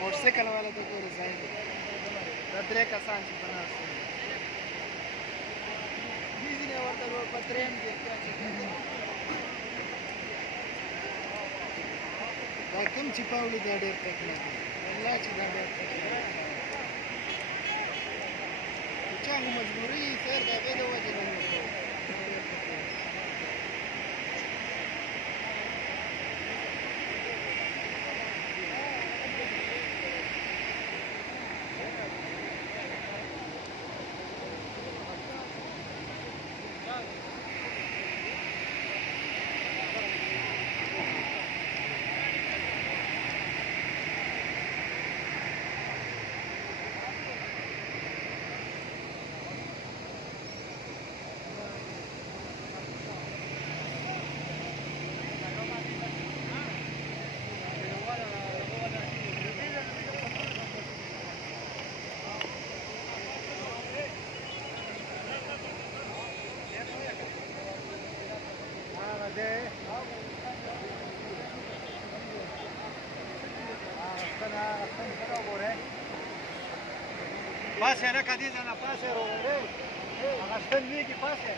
मोटरसाइकिल वाला तो कोई रिजाइन पत्रे का सांच बना बिजी ने वर्ता वो पत्रे हम देखते हैं कम चिपावली दाडेर टेक्निक अल्लाह ची दाडेर टेक्निक चांग मजबूरी सर दा बेदो वजह नहीं Pase, era Cadiza na pase, arrastando o que pase.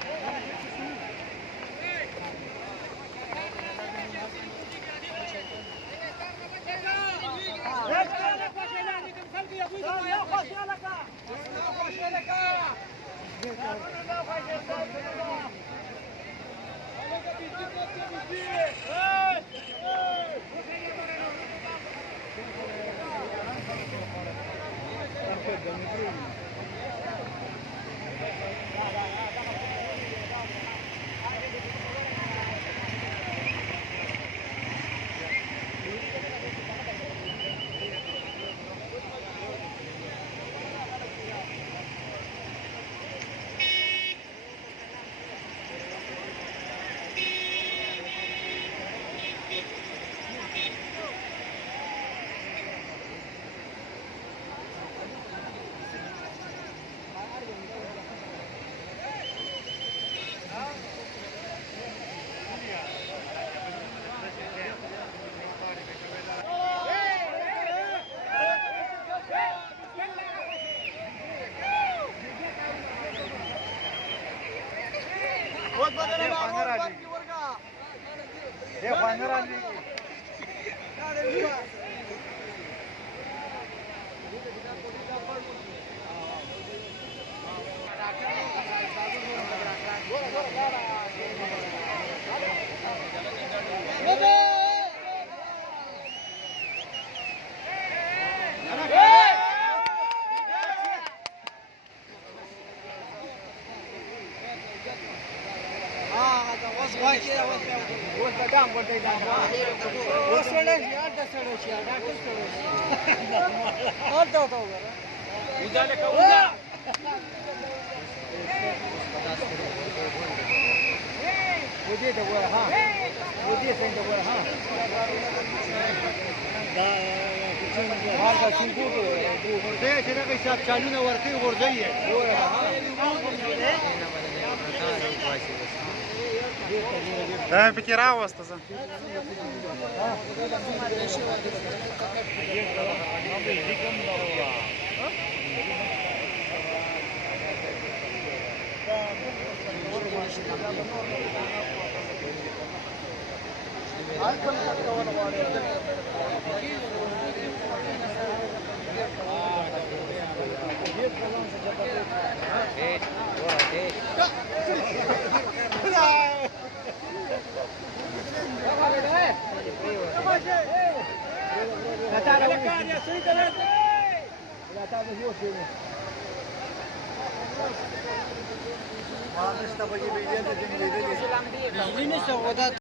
उजा ودې ته ګوره ها ودې څنګه ګوره ها دا هغه څنګه ورته چې دا حساب چالونه ورته ورځي ګوره ها دا پکې راوسته زه ما نشته به یې